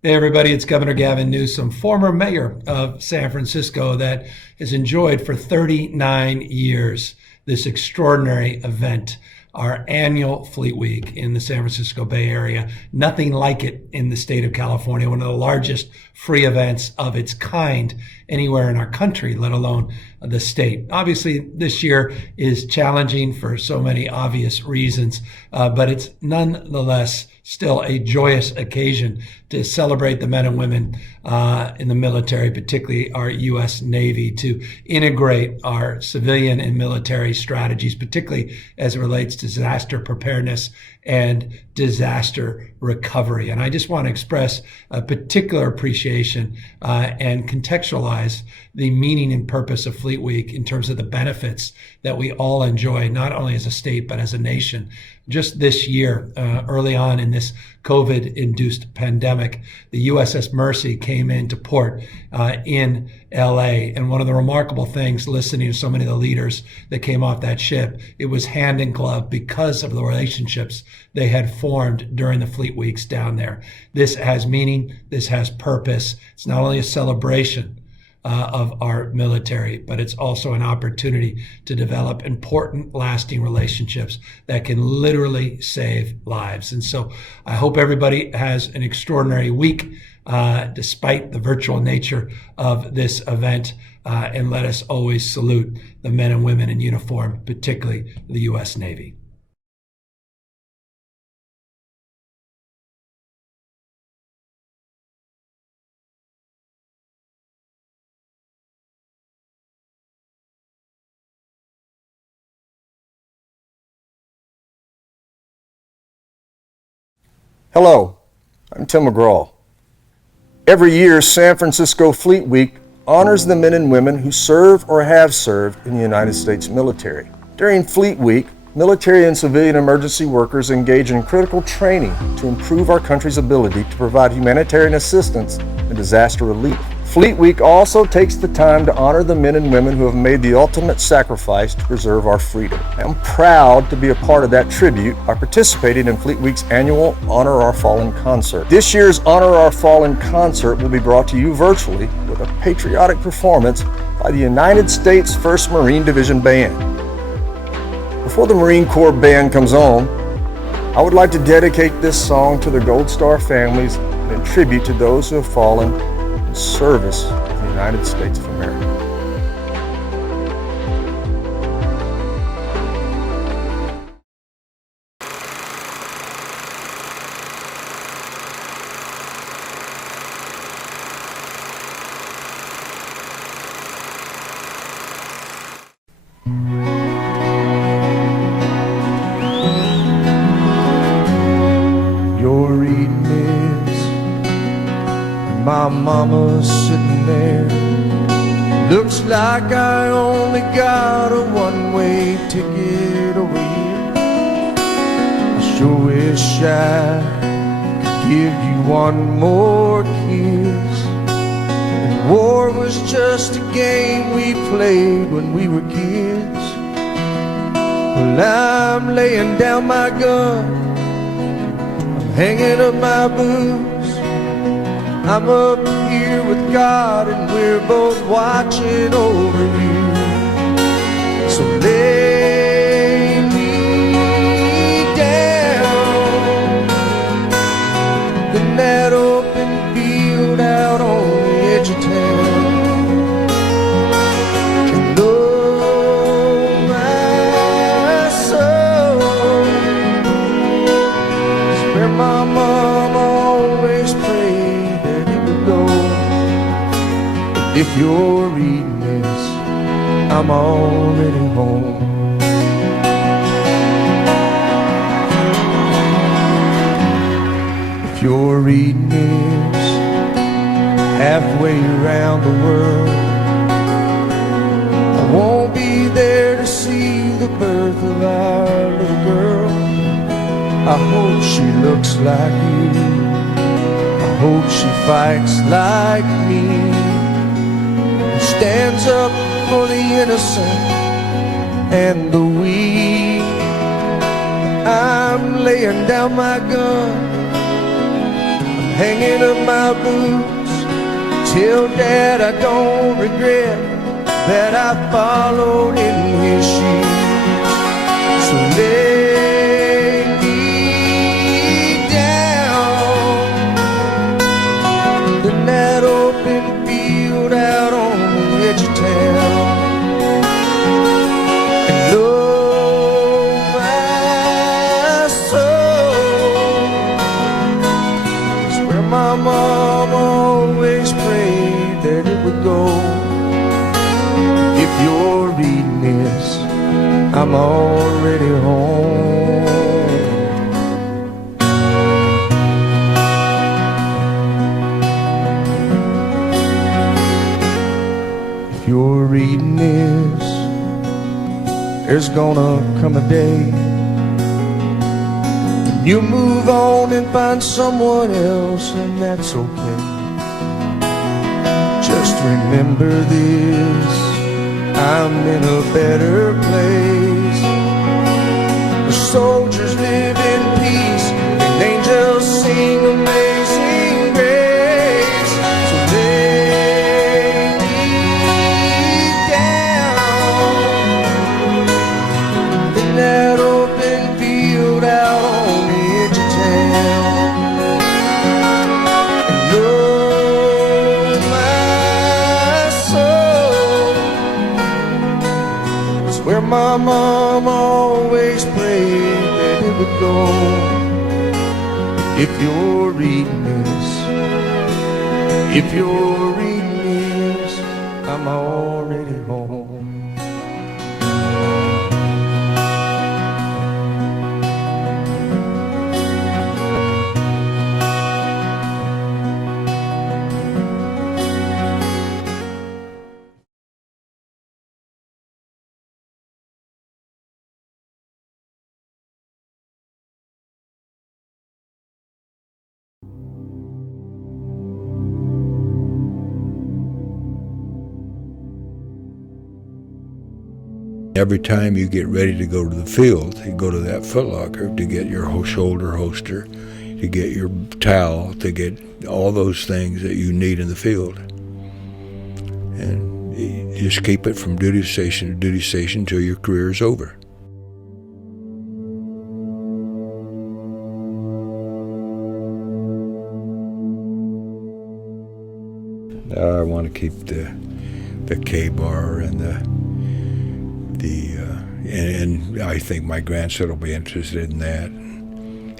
Hey everybody, it's Governor Gavin Newsom, former mayor of San Francisco that has enjoyed for 39 years this extraordinary event, our annual Fleet Week in the San Francisco Bay Area. Nothing like it in the state of California, one of the largest free events of its kind anywhere in our country, let alone the state. Obviously, this year is challenging for so many obvious reasons, but it's nonetheless still a joyous occasion to celebrate the men and women in the military, particularly our U.S. Navy, to integrate our civilian and military strategies, particularly as it relates to disaster preparedness and disaster recovery. And I just want to express a particular appreciation and contextualize the meaning and purpose of Fleet Week in terms of the benefits that we all enjoy, not only as a state, but as a nation. Just this year, early on in this COVID-induced pandemic, the USS Mercy came into port in LA. And one of the remarkable things, listening to so many of the leaders that came off that ship, it was hand in glove because of the relationships they had formed during the Fleet Weeks down there. This has meaning. This has purpose. It's not only a celebration of our military, but it's also an opportunity to develop important, lasting relationships that can literally save lives. And so I hope everybody has an extraordinary week, despite the virtual nature of this event. And let us always salute the men and women in uniform, particularly the U.S. Navy. Hello, I'm Tim McGraw. Every year, San Francisco Fleet Week honors the men and women who serve or have served in the United States military. During Fleet Week, military and civilian emergency workers engage in critical training to improve our country's ability to provide humanitarian assistance and disaster relief. Fleet Week also takes the time to honor the men and women who have made the ultimate sacrifice to preserve our freedom. I'm proud to be a part of that tribute by participating in Fleet Week's annual Honor Our Fallen concert. This year's Honor Our Fallen concert will be brought to you virtually with a patriotic performance by the United States 1st Marine Division Band. Before the Marine Corps Band comes on, I would like to dedicate this song to the Gold Star families and in tribute to those who have fallen in service of the United States of America. You're reading this, and my mama's sitting there. Looks like I only got a one-way ticket over here. I sure wish I could give you one more kiss. And war was just a game we played when we were kids. Well, I'm laying down my gun, hanging up my boots. I'm up here with God and we're both watching over you. So lay me down in that open field out on the edge of town. And oh, my soul is where my mama always prayed that it would go. If you're reading this, I'm already home. If you're reading this, halfway around the world, I won't be there to see the birth of our little girl. I hope she looks like you. I hope she fights like me and stands up for the innocent and the weak. I'm laying down my gun, I'm hanging up my boots. Tell Dad I don't regret that I followed in his shoes. So lay me down in that open field out on the edge of town. And oh, my soul is where my mom always prayed that it would go. If you're reading this, I'm already home. If you're reading this, there's gonna come a day when you move on and find someone else, and that's okay. Just remember this, I'm in a better place. The soldiers live in peace and angels sing amazing grace. So lay me down in that open field out on the edge of town. And oh, my soul is where my mom always prayed that it would go. If you're reading this, if you're reading this, I'm already home. Every time you get ready to go to the field, you go to that Foot Locker to get your shoulder holster, to get your towel, to get all those things that you need in the field. And you just keep it from duty station to duty station until your career is over. I want to keep the K-bar and and I think my grandson will be interested in that.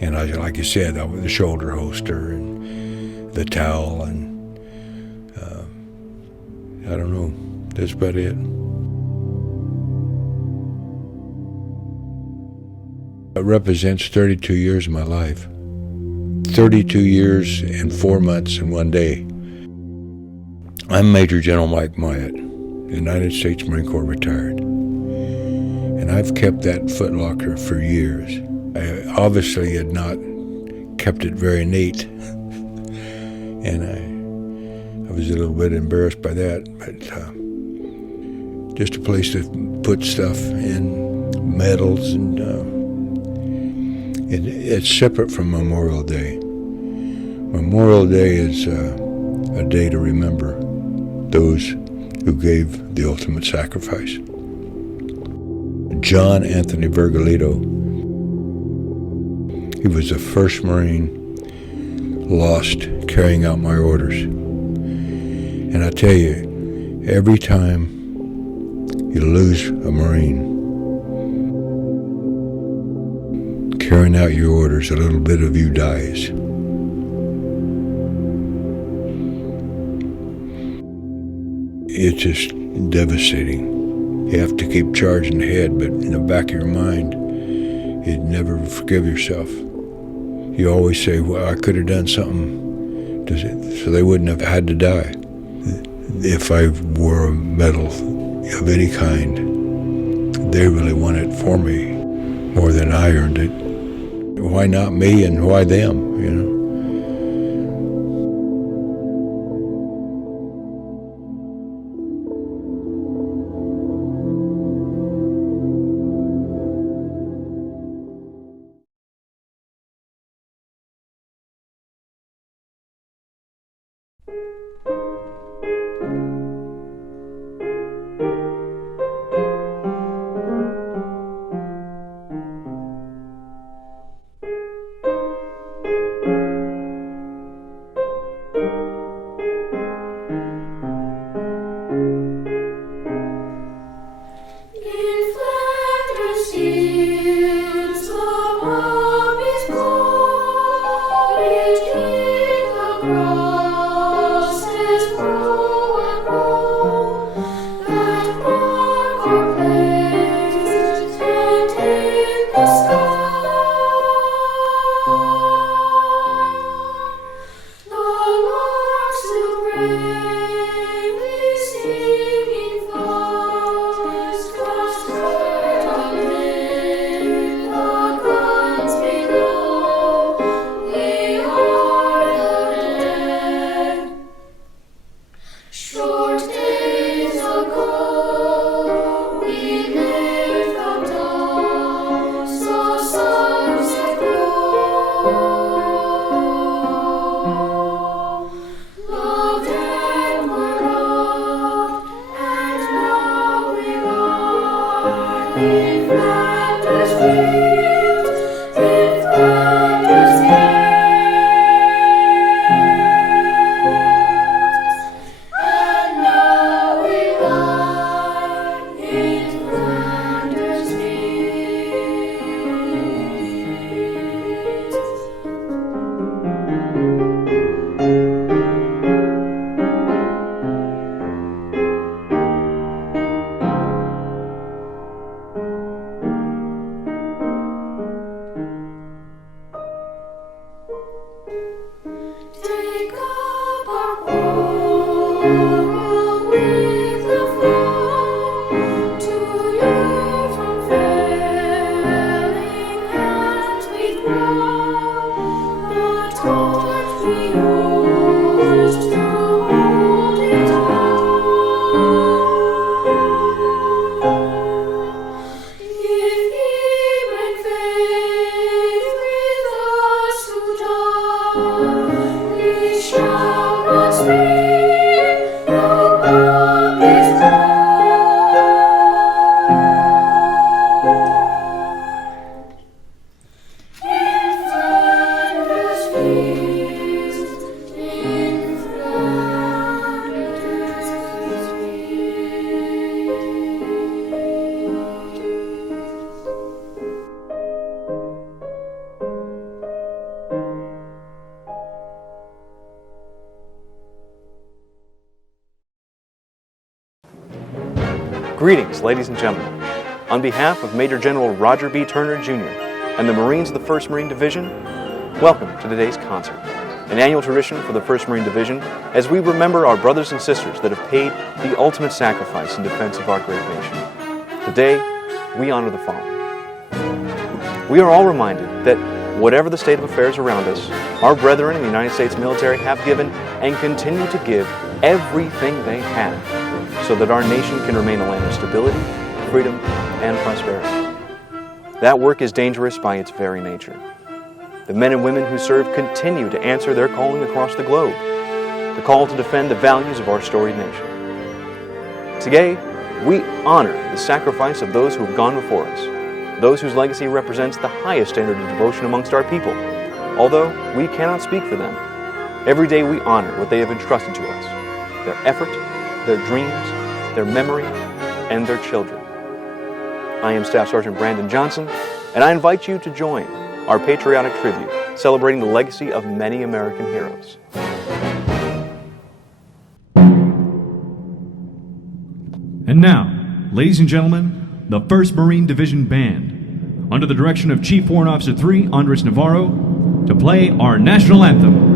And like you said, the shoulder holster and the towel, and I don't know, that's about it. It represents 32 years of my life. 32 years and 4 months and 1 day. I'm Major General Mike Myatt, United States Marine Corps retired. And I've kept that Foot Locker for years. I obviously had not kept it very neat. And I was a little bit embarrassed by that, but just a place to put stuff in, medals, and it's separate from Memorial Day. Memorial Day is a day to remember those who gave the ultimate sacrifice. John Anthony Vergolito, he was the first Marine lost carrying out my orders. And I tell you, every time you lose a Marine carrying out your orders, a little bit of you dies. It's just devastating. You have to keep charging ahead, but in the back of your mind, you'd never forgive yourself. You always say, well, I could have done something so they wouldn't have had to die. If I wore a medal of any kind, they really won it for me more than I earned it. Why not me and why them, you know? Greetings, ladies and gentlemen. On behalf of Major General Roger B. Turner, Jr. and the Marines of the 1st Marine Division, welcome to today's concert, an annual tradition for the 1st Marine Division as we remember our brothers and sisters that have paid the ultimate sacrifice in defense of our great nation. Today, we honor the fallen. We are all reminded that whatever the state of affairs around us, our brethren in the United States military have given and continue to give everything they have so that our nation can remain a land of stability, freedom, and prosperity. That work is dangerous by its very nature. The men and women who serve continue to answer their calling across the globe, the call to defend the values of our storied nation. Today, we honor the sacrifice of those who have gone before us, those whose legacy represents the highest standard of devotion amongst our people. Although we cannot speak for them, every day we honor what they have entrusted to us, their effort, their dreams, their memory, and their children. I am Staff Sergeant Brandon Johnson, and I invite you to join our patriotic tribute celebrating the legacy of many American heroes. And now, ladies and gentlemen, the 1st Marine Division Band, under the direction of Chief Warrant Officer 3, Andres Navarro, to play our national anthem.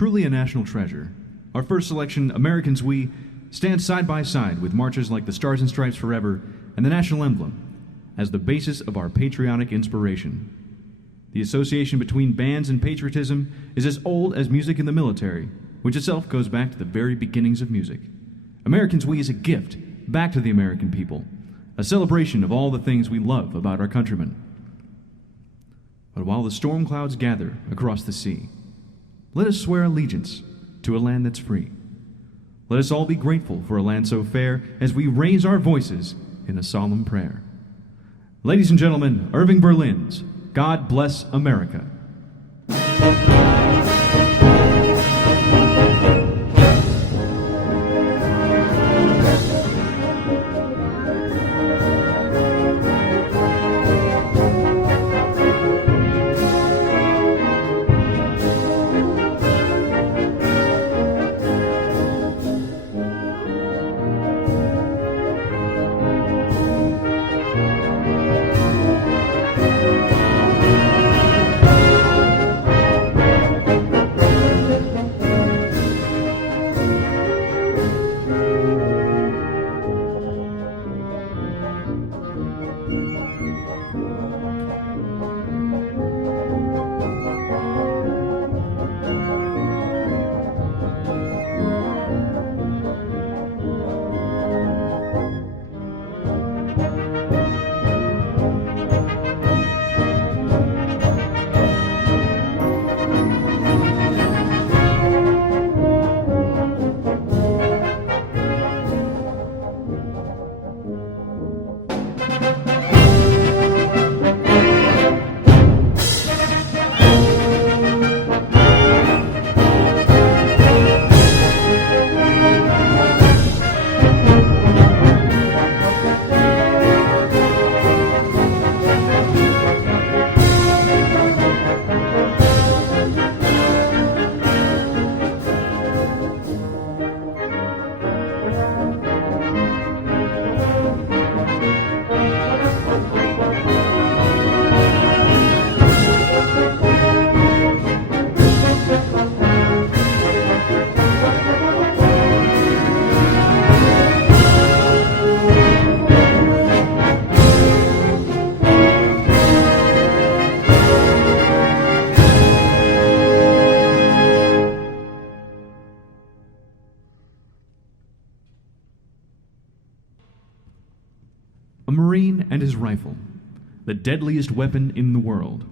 Truly a national treasure. Our first selection, Americans We, stands side by side with marches like the Stars and Stripes Forever and the national emblem as the basis of our patriotic inspiration. The association between bands and patriotism is as old as music in the military, which itself goes back to the very beginnings of music. Americans We is a gift back to the American people, a celebration of all the things we love about our countrymen. But while the storm clouds gather across the sea, let us swear allegiance to a land that's free. Let us all be grateful for a land so fair as we raise our voices in a solemn prayer. Ladies and gentlemen, Irving Berlin's God Bless America. A Marine and his rifle, the deadliest weapon in the world.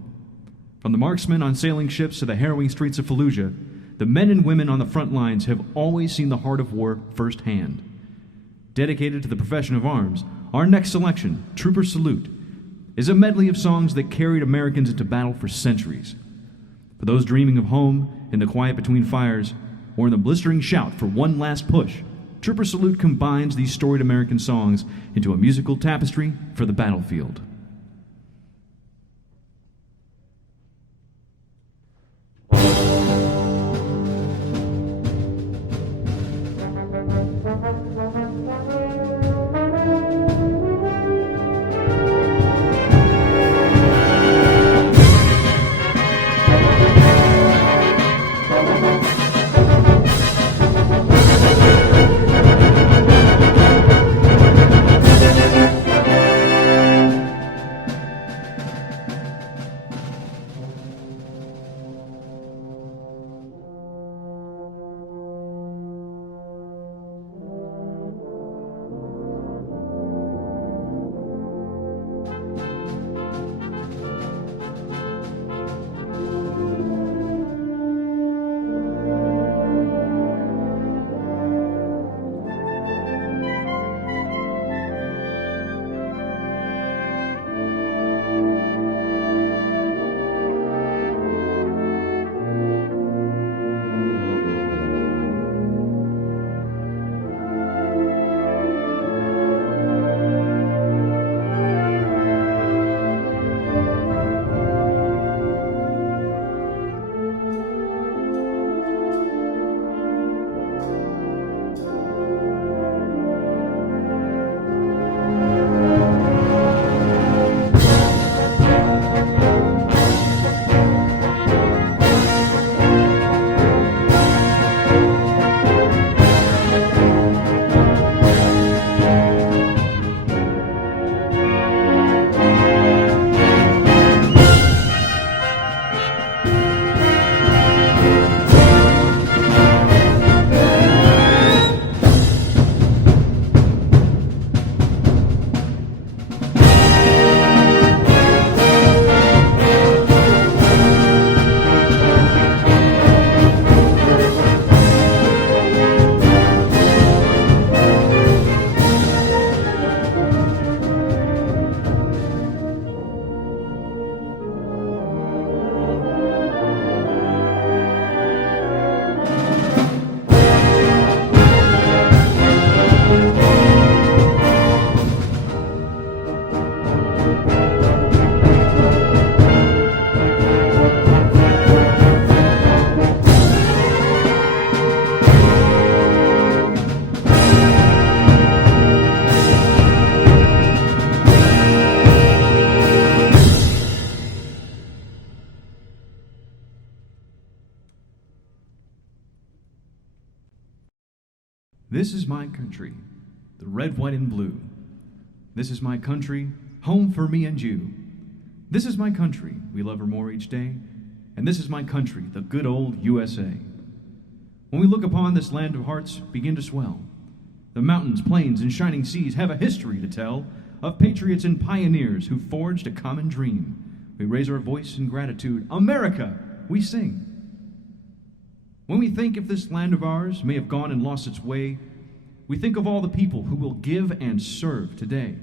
From the marksmen on sailing ships to the harrowing streets of Fallujah, the men and women on the front lines have always seen the heart of war firsthand. Dedicated to the profession of arms, our next selection, Trooper Salute, is a medley of songs that carried Americans into battle for centuries. For those dreaming of home, in the quiet between fires, or in the blistering shout for one last push, Trooper Salute combines these storied American songs into a musical tapestry for the battlefield. This is my country, the red, white, and blue. This is my country, home for me and you. This is my country, we love her more each day. And this is my country, the good old USA. When we look upon this land of hearts begin to swell, the mountains, plains, and shining seas have a history to tell of patriots and pioneers who forged a common dream. We raise our voice in gratitude. America, we sing. When we think if this land of ours may have gone and lost its way, we think of all the people who will give and serve today.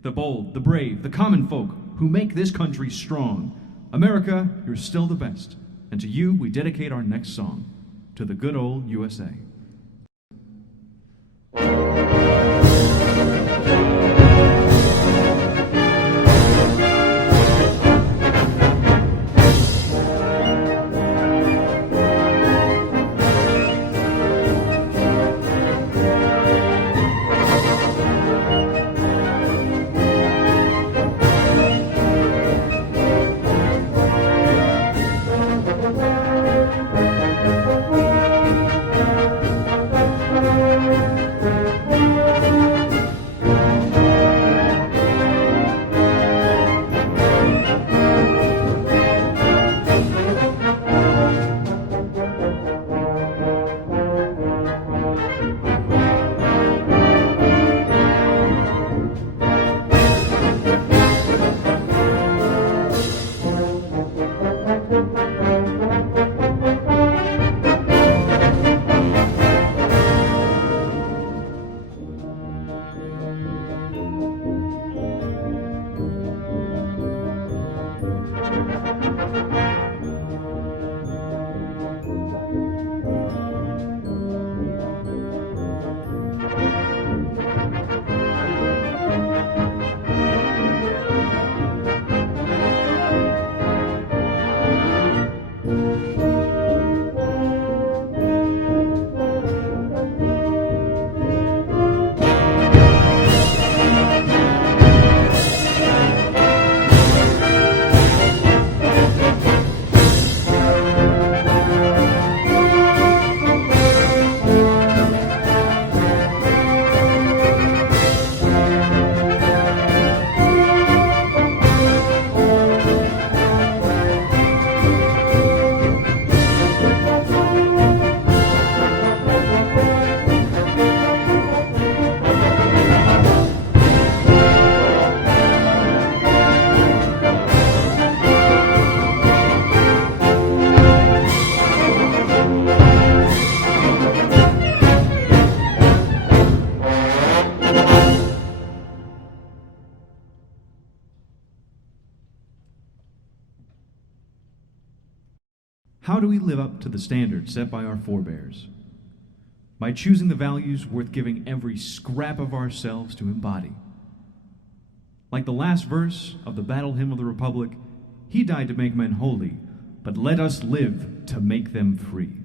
The bold, the brave, the common folk who make this country strong. America, you're still the best. And to you, we dedicate our next song, to the good old USA. How do we live up to the standards set by our forebears? By choosing the values worth giving every scrap of ourselves to embody. Like the last verse of the Battle Hymn of the Republic, He died to make men holy, but let us live to make them free.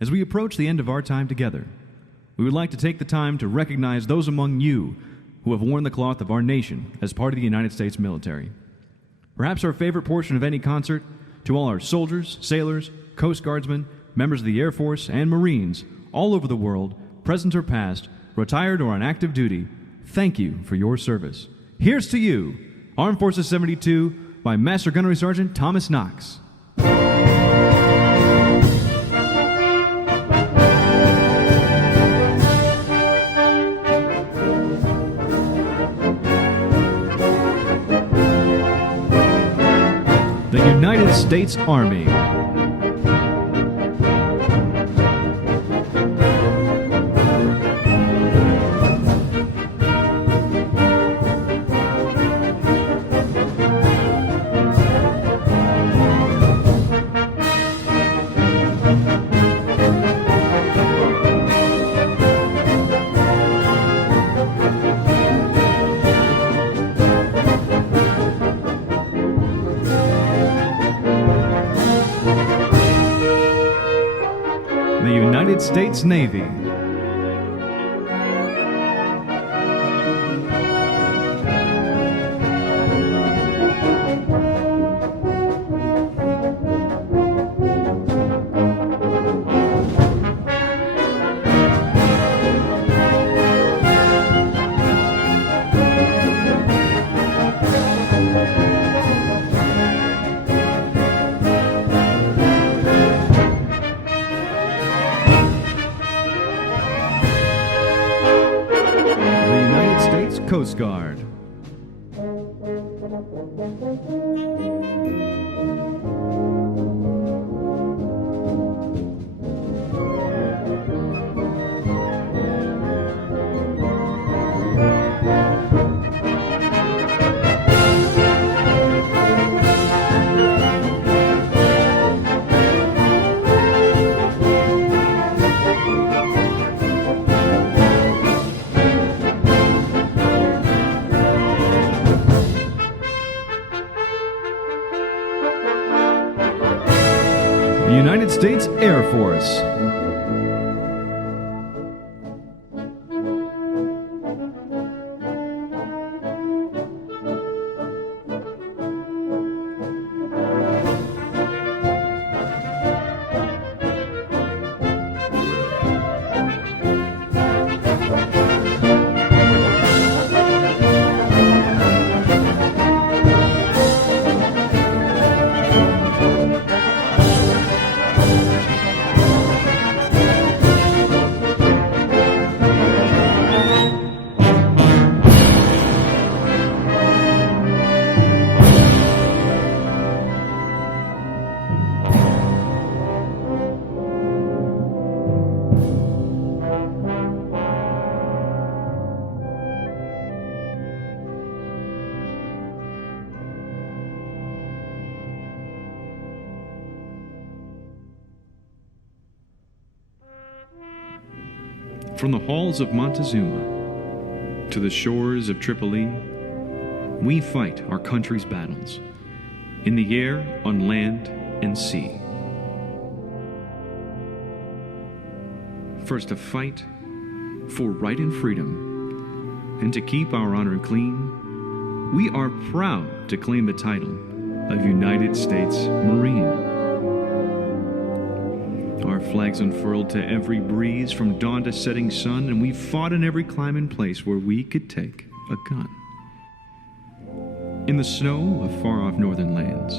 As we approach the end of our time together, we would like to take the time to recognize those among you who have worn the cloth of our nation as part of the United States military. Perhaps our favorite portion of any concert, to all our soldiers, sailors, Coast Guardsmen, members of the Air Force, and Marines all over the world, present or past, retired or on active duty, thank you for your service. Here's to you, Armed Forces 72, by Master Gunnery Sergeant Thomas Knox. The United States Army. The United States Navy. Coast Guard. The United States Air Force. From the halls of Montezuma to the shores of Tripoli, we fight our country's battles, in the air, on land, and sea. First to fight for right and freedom, and to keep our honor clean, we are proud to claim the title of United States Marine. Our flags unfurled to every breeze from dawn to setting sun, and we fought in every climb and place where we could take a gun. In the snow of far-off northern lands,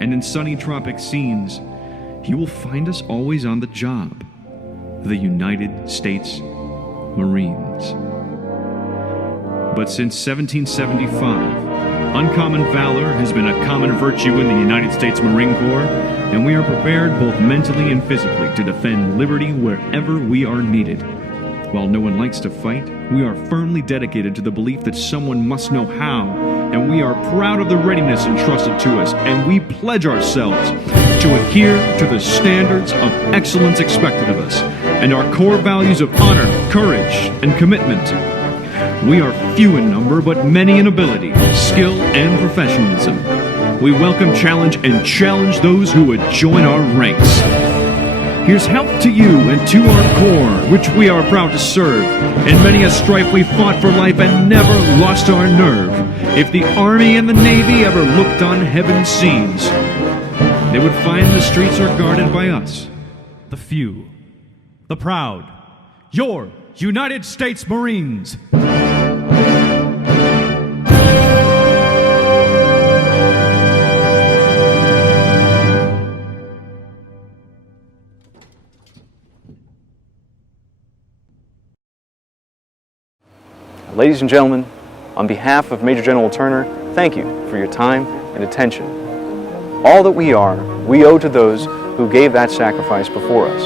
and in sunny tropic scenes, you will find us always on the job, the United States Marines. But since 1775, uncommon valor has been a common virtue in the United States Marine Corps, and we are prepared both mentally and physically to defend liberty wherever we are needed. While no one likes to fight, we are firmly dedicated to the belief that someone must know how, and we are proud of the readiness entrusted to us, and we pledge ourselves to adhere to the standards of excellence expected of us, and our core values of honor, courage, and commitment. We are few in number, but many in ability, skill, and professionalism. We welcome challenge and challenge those who would join our ranks. Here's health to you and to our corps, which we are proud to serve. In many a strife we fought for life and never lost our nerve. If the Army and the Navy ever looked on heaven's scenes, they would find the streets are guarded by us, the few, the proud, your United States Marines. Ladies and gentlemen, on behalf of Major General Turner, thank you for your time and attention. All that we are, we owe to those who gave that sacrifice before us.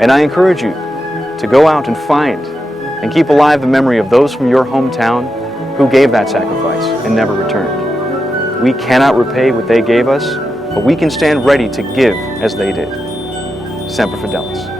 And I encourage you to go out and find and keep alive the memory of those from your hometown who gave that sacrifice and never returned. We cannot repay what they gave us, but we can stand ready to give as they did. Semper Fidelis.